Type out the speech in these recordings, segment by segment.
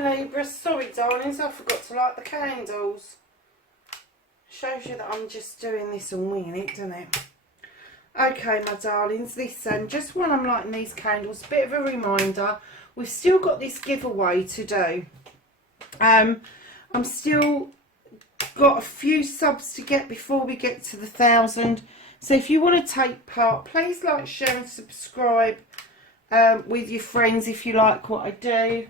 Hi Libra, sorry darlings, I forgot to light the candles. Shows you that I'm just doing this and winging it, doesn't it? Okay my darlings, listen, just while I'm lighting these candles, a bit of a reminder, we've still got this giveaway to do. I'm still got a few subs to get before we get to the 1,000. So if you want to take part, please like, share and subscribe with your friends if you like what I do.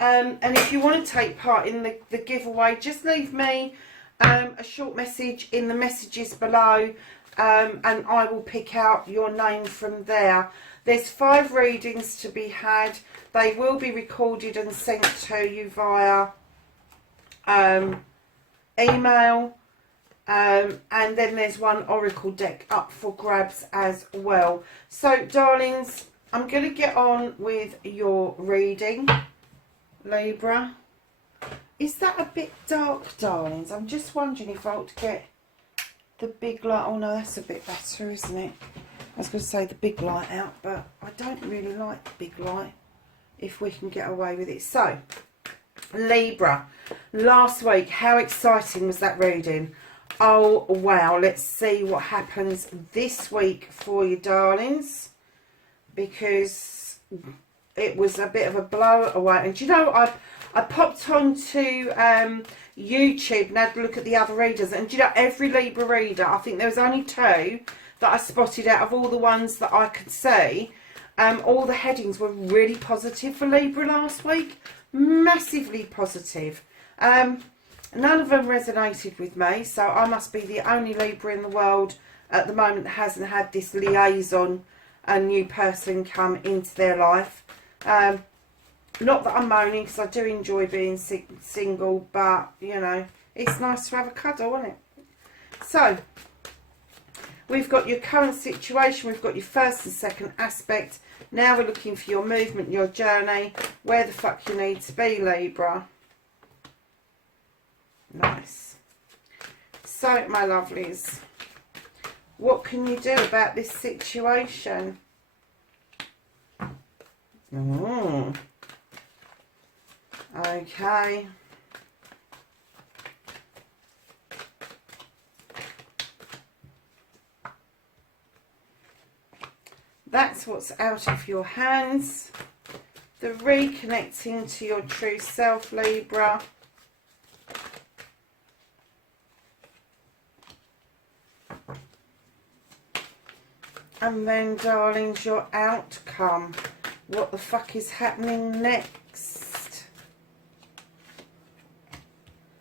And if you want to take part in the giveaway, just leave me a short message in the messages below, and I will pick out your name from there. There's 5 readings to be had. They will be recorded and sent to you via email, and then there's one oracle deck up for grabs as well. So darlings, I'm going to get on with your reading. Libra, is that a bit dark, darlings? I'm just wondering if I ought to get the big light. Oh no, that's a bit better, isn't it? I was going to say the big light out, but I don't really like the big light if we can get away with it. So Libra, last week, how exciting was that reading? Oh wow, let's see what happens this week for you darlings, because it was a bit of a blow away. And you know, I popped onto YouTube and had a look at the other readers, and you know, every Libra reader, I think there was only 2 that I spotted out of all the ones that I could see. All the headings were really positive for Libra last week, massively positive. None of them resonated with me, so I must be the only Libra in the world at the moment that hasn't had this liaison, a new person come into their life. Not that I'm moaning, because I do enjoy being single, but you know, it's nice to have a cuddle, isn't it? So we've got your current situation, we've got your first and second aspect. Now we're looking for your movement, your journey, where the fuck you need to be, Libra. Nice. So my lovelies, what can you do about this situation? Okay. That's what's out of your hands. The reconnecting to your true self, Libra. And then, darlings, your outcome. What the fuck is happening next?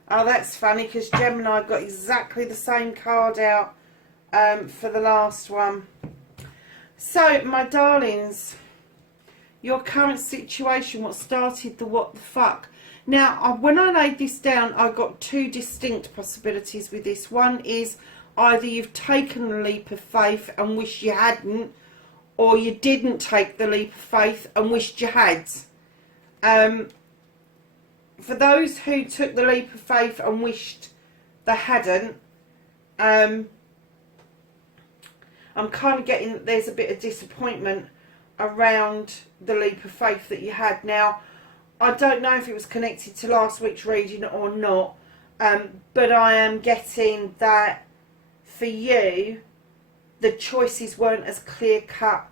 Oh, that's funny, because Gemini got exactly the same card out for the last one. So, my darlings, your current situation, what started the what the fuck. Now, when I laid this down, I got 2 distinct possibilities with this. One is either you've taken the leap of faith and wish you hadn't, or you didn't take the leap of faith and wished you had. For those who took the leap of faith and wished they hadn't, I'm kind of getting that there's a bit of disappointment around the leap of faith that you had. Now, I don't know if it was connected to last week's reading or not, but I am getting that for you, the choices weren't as clear cut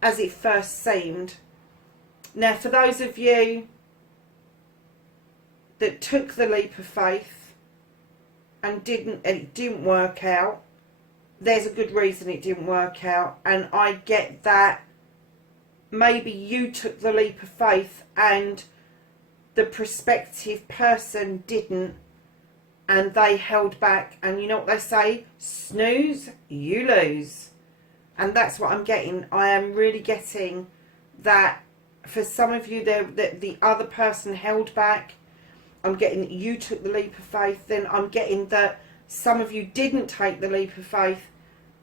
as it first seemed. Now, for those of you that took the leap of faith and it didn't work out, there's a good reason it didn't work out. And I get that maybe you took the leap of faith and the prospective person didn't, and they held back. And you know what they say? Snooze, you lose. And that's what I'm getting. I am really getting that for some of you, the other person held back. I'm getting that you took the leap of faith. Then I'm getting that some of you didn't take the leap of faith,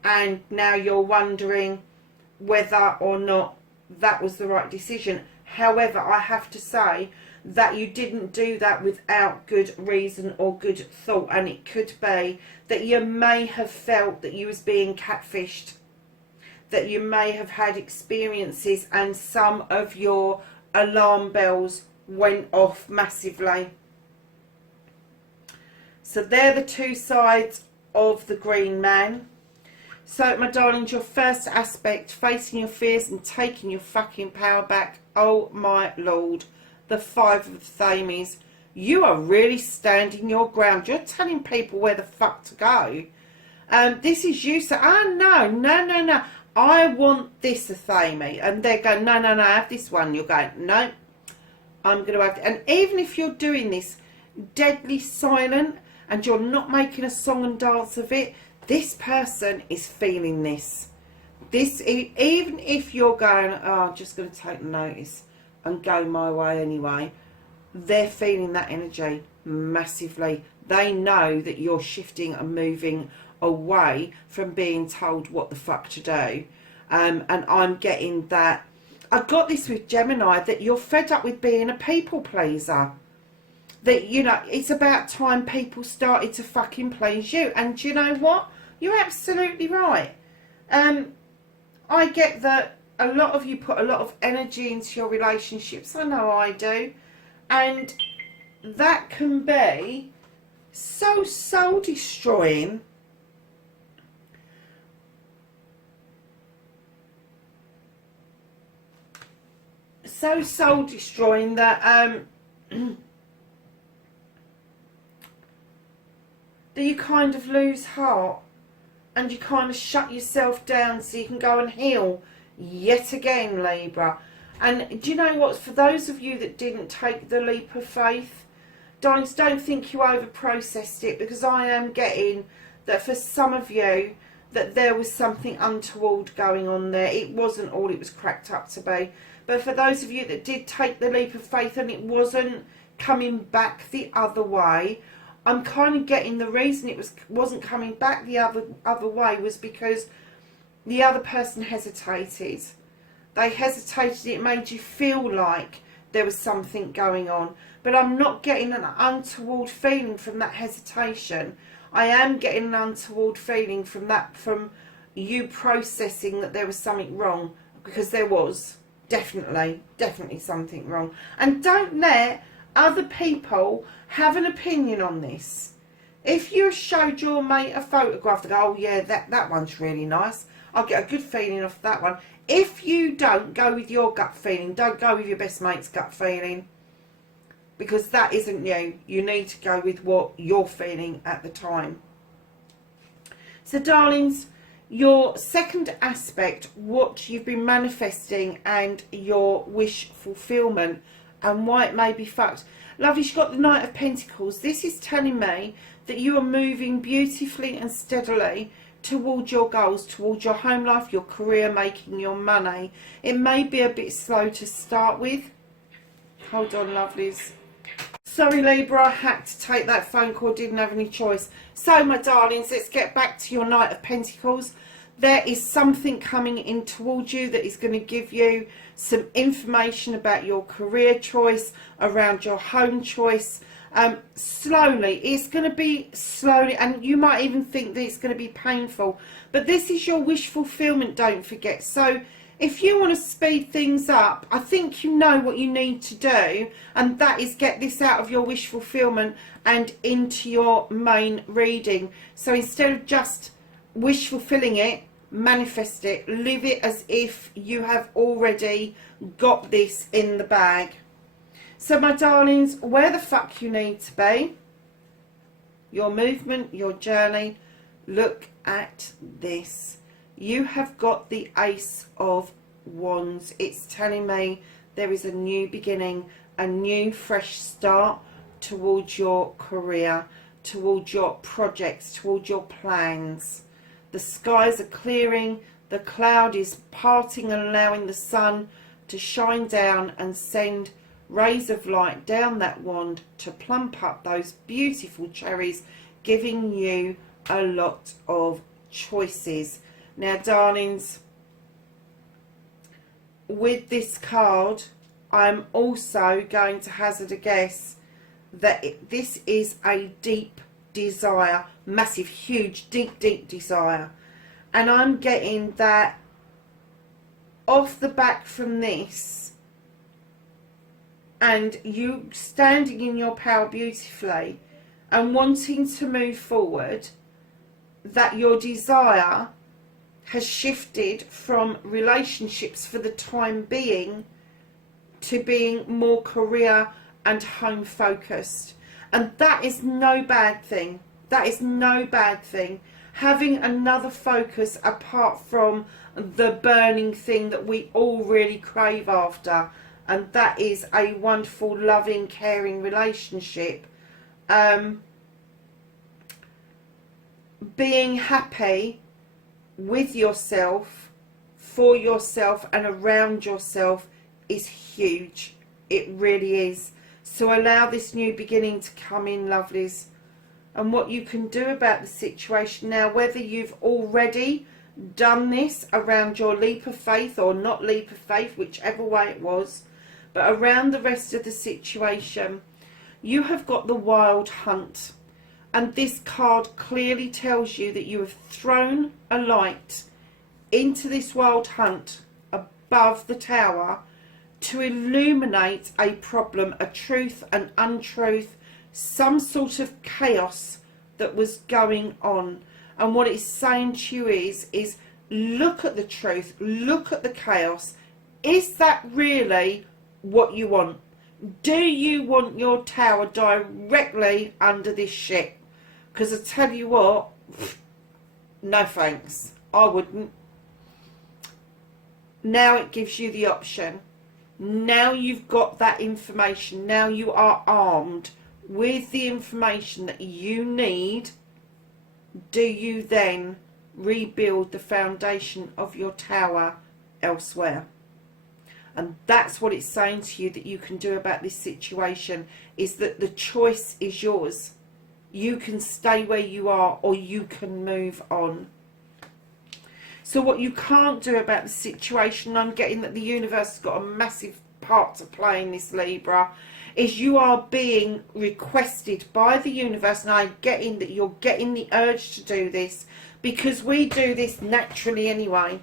and now you're wondering whether or not that was the right decision. However, I have to say that you didn't do that without good reason or good thought, and it could be that you may have felt that you was being catfished, that you may have had experiences and some of your alarm bells went off massively. So they're the two sides of the green man. So, my darlings, your first aspect, facing your fears and taking your fucking power back. Oh, my Lord. The Five of Thames. You are really standing your ground. You're telling people where the fuck to go. This is you saying, oh, no. I want this, Athame. And they're going, no, I have this one. You're going, no, I'm going to have it. And even if you're doing this deadly silent and you're not making a song and dance of it, this person is feeling this. Even if you're going, oh, I'm just going to take notice and go my way anyway, they're feeling that energy massively. They know that you're shifting and moving away from being told what the fuck to do. And I'm getting that. I've got this with Gemini, that you're fed up with being a people pleaser. That, you know, it's about time people started to fucking please you. And do you know what? You're absolutely right. I get that a lot of you put a lot of energy into your relationships. I know I do. And that can be so soul destroying. So soul destroying that that you kind of lose heart. And you kind of shut yourself down so you can go and heal yet again, Libra. And do you know what? For those of you that didn't take the leap of faith, don't think you over-processed it, because I am getting that for some of you that there was something untoward going on there. It wasn't all it was cracked up to be. But for those of you that did take the leap of faith and it wasn't coming back the other way, I'm kind of getting the reason it wasn't coming back the other way was because the other person hesitated. They hesitated. It made you feel like there was something going on. But I'm not getting an untoward feeling from that hesitation. I am getting an untoward feeling from you processing that there was something wrong, because there was definitely something wrong. And don't let other people have an opinion on this. If you showed your mate a photograph, they go, oh yeah, that one's really nice, I'll get a good feeling off that one. If you don't go with your gut feeling, don't go with your best mate's gut feeling, because that isn't you. You need to go with what you're feeling at the time. So darlings, your second aspect, what you've been manifesting and your wish fulfillment and why it may be fucked. Lovely, she's got the Knight of Pentacles. This is telling me that you are moving beautifully and steadily towards your goals, towards your home life, your career, making your money. It may be a bit slow to start with. Hold on, lovelies. Sorry, Libra, I had to take that phone call, didn't have any choice. So, my darlings, let's get back to your Knight of Pentacles. There is something coming in towards you that is going to give you some information about your career choice, around your home choice. Slowly, it's going to be slowly, and you might even think that it's going to be painful. But this is your wish fulfillment, don't forget. So if you want to speed things up, I think you know what you need to do, and that is get this out of your wish fulfillment and into your main reading. So instead of just wish fulfilling it, manifest it, live it as if you have already got this in the bag. So my darlings, where the fuck you need to be, your movement, your journey, look at this. You have got the Ace of Wands. It's telling me there is a new beginning, a new fresh start towards your career, towards your projects, towards your plans. The skies are clearing, the cloud is parting and allowing the sun to shine down and send rays of light down that wand to plump up those beautiful cherries, giving you a lot of choices. Now, darlings, with this card, I'm also going to hazard a guess that this is a deep desire, massive, huge, deep desire. And I'm getting that off the back from this, and you standing in your power beautifully and wanting to move forward, that your desire has shifted from relationships for the time being to being more career and home focused. And that is no bad thing. That is no bad thing. Having another focus apart from the burning thing that we all really crave after, and that is a wonderful, loving, caring relationship. Being happy with yourself, for yourself and around yourself is huge. It really is. So allow this new beginning to come in, lovelies. And what you can do about the situation now, whether you've already done this around your leap of faith or not leap of faith, whichever way it was, but around the rest of the situation, you have got the Wild Hunt. And this card clearly tells you that you have thrown a light into this Wild Hunt above the tower to illuminate a problem, a truth, an untruth, some sort of chaos that was going on. And what it's saying to you is look at the truth, look at the chaos. Is that really what you want? Do you want your tower directly under this ship? Because I tell you what, no thanks, I wouldn't. Now it gives you the option. Now you've got that information. Now you are armed with the information that you need. Do you then rebuild the foundation of your tower elsewhere? And that's what it's saying to you that you can do about this situation, is that the choice is yours. You can stay where you are or you can move on. So what you can't do about the situation, I'm getting that the universe has got a massive part to play in this, Libra, is you are being requested by the universe, and I'm getting that you're getting the urge to do this because we do this naturally anyway.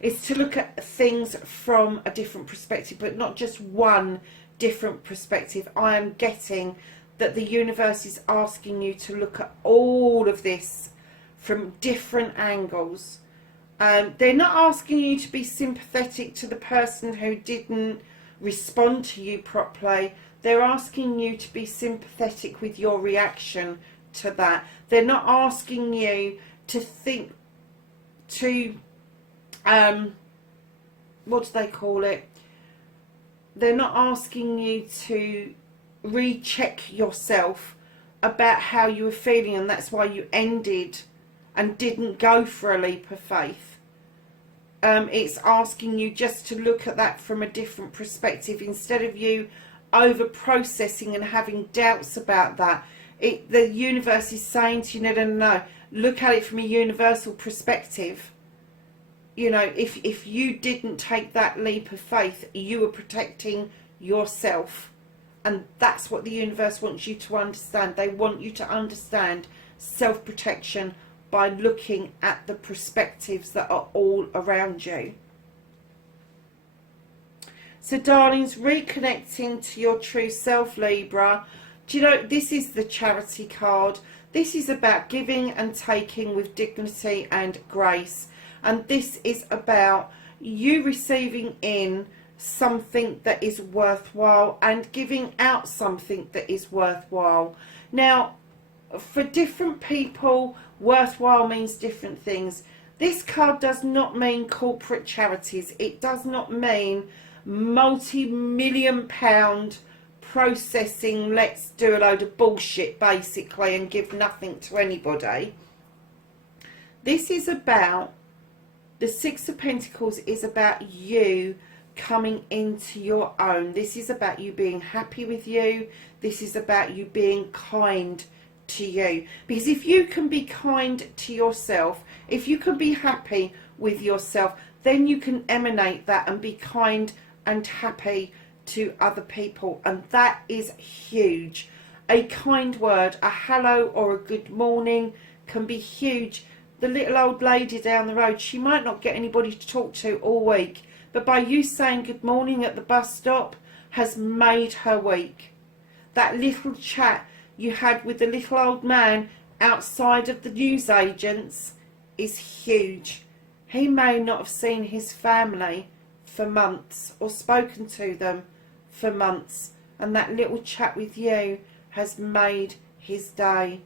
It's to look at things from a different perspective, but not just one different perspective. I am getting that the universe is asking you to look at all of this from different angles. They're not asking you to be sympathetic to the person who didn't respond to you properly. They're asking you to be sympathetic with your reaction to that. They're not asking you to think, to what do they call it? They're not asking you to recheck yourself about how you were feeling, and that's why you ended and didn't go for a leap of faith. It's asking you just to look at that from a different perspective instead of you over processing and having doubts about that. The universe is saying to you, no, look at it from a universal perspective. You know, if you didn't take that leap of faith, you were protecting yourself. And that's what the universe wants you to understand. They want you to understand self-protection by looking at the perspectives that are all around you. So, darlings, reconnecting to your true self, Libra. Do you know, this is the charity card. This is about giving and taking with dignity and grace. And this is about you receiving in something that is worthwhile and giving out something that is worthwhile. Now, for different people, worthwhile means different things. This card does not mean corporate charities. It does not mean multi-million pound processing, let's do a load of bullshit basically and give nothing to anybody. This is about, the Six of Pentacles is about you coming into your own. This is about you being happy with you. This is about you being kind to you. Because if you can be kind to yourself, if you can be happy with yourself, then you can emanate that and be kind and happy to other people. And that is huge. A kind word, a hello or a good morning can be huge. The little old lady down the road, she might not get anybody to talk to all week, but by you saying good morning at the bus stop, has made her week. That little chat you had with the little old man outside of the newsagents is huge. He may not have seen his family for months or spoken to them for months, and that little chat with you has made his day.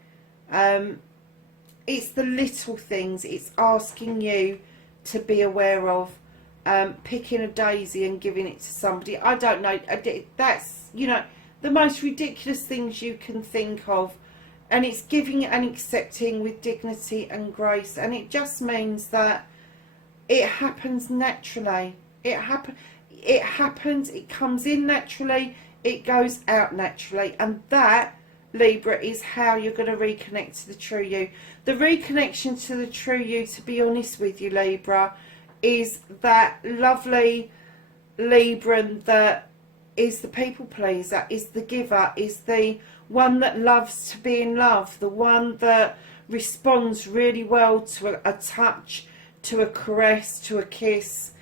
It's the little things. It's asking you to be aware of, picking a daisy and giving it to somebody. I don't know. That's, you know, the most ridiculous things you can think of. And it's giving and accepting with dignity and grace. And it just means that it happens naturally. It happens, it comes in naturally, it goes out naturally. And that, Libra, is how you're going to reconnect to the true you. The reconnection to the true you, to be honest with you, Libra, is that lovely Libran that is the people pleaser, is the giver, is the one that loves to be in love, the one that responds really well to a touch, to a caress, to a kiss,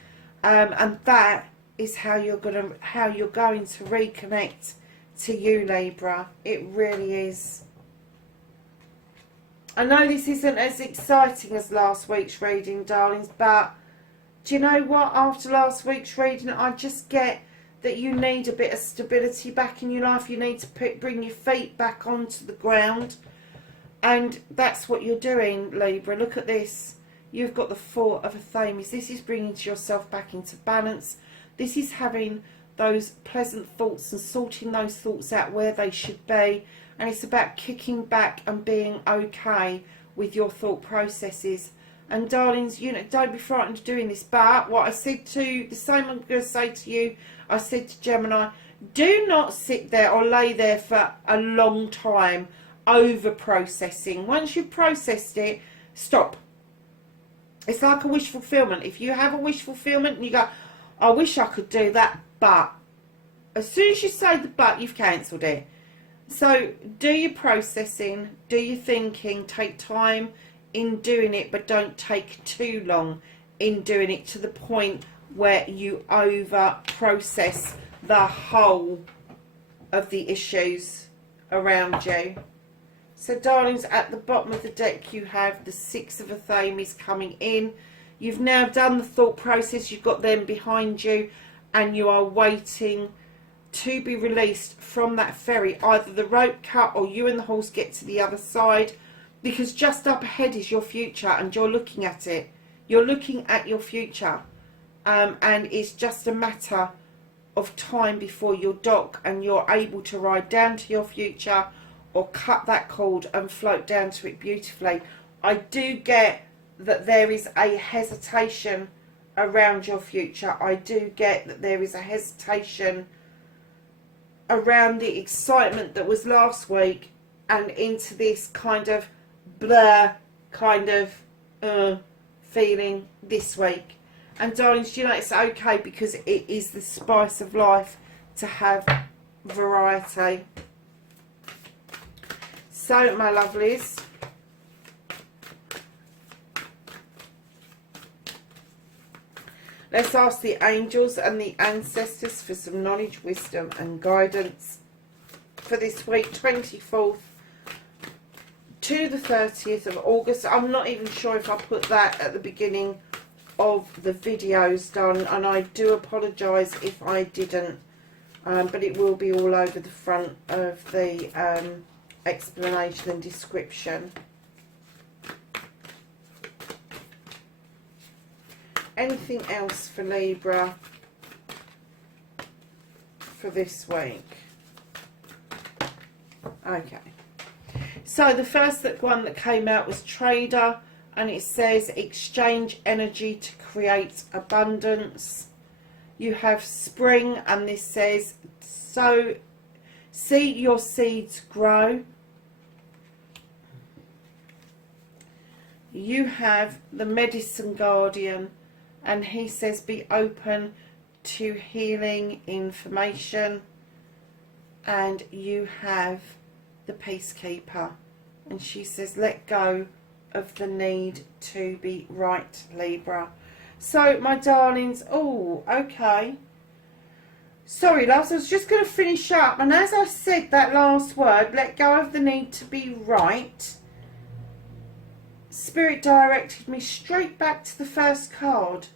and that is how you're going to reconnect to you, Libra. It really is. I know this isn't as exciting as last week's reading, darlings, but do you know what? After last week's reading, I just get that you need a bit of stability back in your life. You need to bring your feet back onto the ground. And that's what you're doing, Libra. Look at this. You've got the Four of Athames. This is bringing yourself back into balance. This is having those pleasant thoughts and sorting those thoughts out where they should be. And it's about kicking back and being okay with your thought processes. And darlings, you know, don't be frightened of doing this. But what I said to, the same I'm going to say to you, I said to Gemini, do not sit there or lay there for a long time over processing. Once you've processed it, stop. It's like a wish fulfillment. If you have a wish fulfillment and you go, I wish I could do that, but as soon as you say the but, you've cancelled it. So do your processing, do your thinking, take time in doing it, but don't take too long in doing it to the point where you over process the whole of the issues around you. So darlings, at the bottom of the deck you have the Six of Athames coming in. You've now done the thought process, you've got them behind you, and you are waiting to be released from that ferry. Either the rope cut or you and the horse get to the other side, because just up ahead is your future and you're looking at it. You're looking at your future, and it's just a matter of time before you dock and you're able to ride down to your future or cut that cord and float down to it beautifully. I do get that there is a hesitation around your future. I do get that there is a hesitation around the excitement that was last week and into this kind of blur kind of feeling this week. And darlings, you know, it's okay, because it is the spice of life to have variety. So, my lovelies, let's ask the angels and the ancestors for some knowledge, wisdom and guidance for this week, 24th to the 30th of August. I'm not even sure if I put that at the beginning of the videos, darling, and I do apologise if I didn't, but it will be all over the front of the explanation and description. Anything else for Libra for this week? Okay. So the first one that came out was Trader, and it says exchange energy to create abundance. You have Spring, and this says so see your seeds grow. You have the Medicine Guardian, and he says be open to healing information. And you have the Peacekeeper, and she says let go of the need to be right, Libra. So my darlings, oh okay, Sorry, loves, I was just going to finish up. And as I said that last word, let go of the need to be right, Spirit directed me straight back to the first card.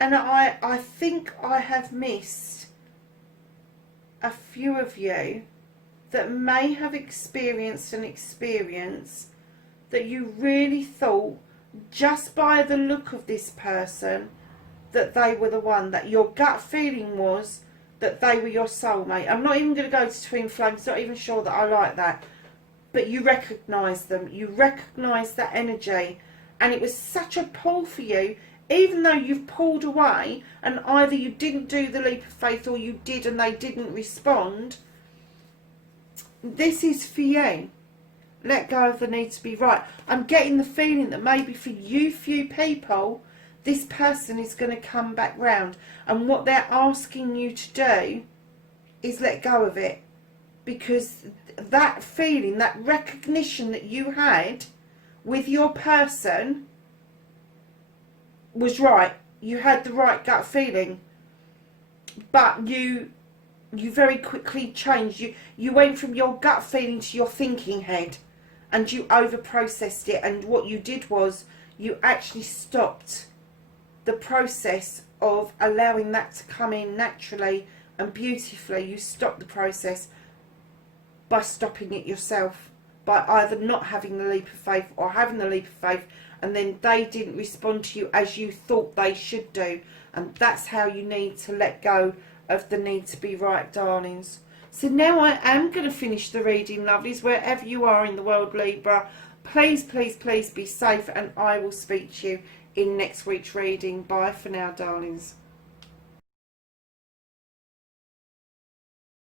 And I think I have missed a few of you that may have experienced an experience that you really thought, just by the look of this person, that they were the one, that your gut feeling was that they were your soulmate. I'm not even going to go to twin flames, not even sure that I like that. But you recognise them, you recognise that energy. And it was such a pull for you, even though you've pulled away and either you didn't do the leap of faith or you did and they didn't respond. This is for you. Let go of the need to be right. I'm getting the feeling that maybe for you few people, this person is going to come back round. And what they're asking you to do is let go of it. Because that feeling, that recognition that you had with your person was right. You had the right gut feeling. But you very quickly changed. You went from your gut feeling to your thinking head. And you over-processed it. And what you did was you actually stopped the process of allowing that to come in naturally and beautifully. You stopped the process by stopping it yourself, by either not having the leap of faith or having the leap of faith, and then they didn't respond to you as you thought they should do. And that's how you need to let go of the need to be right, darlings. So now I am going to finish the reading, lovelies, wherever you are in the world, Libra. Please, please, please be safe, and I will speak to you in next week's reading. Bye for now, darlings.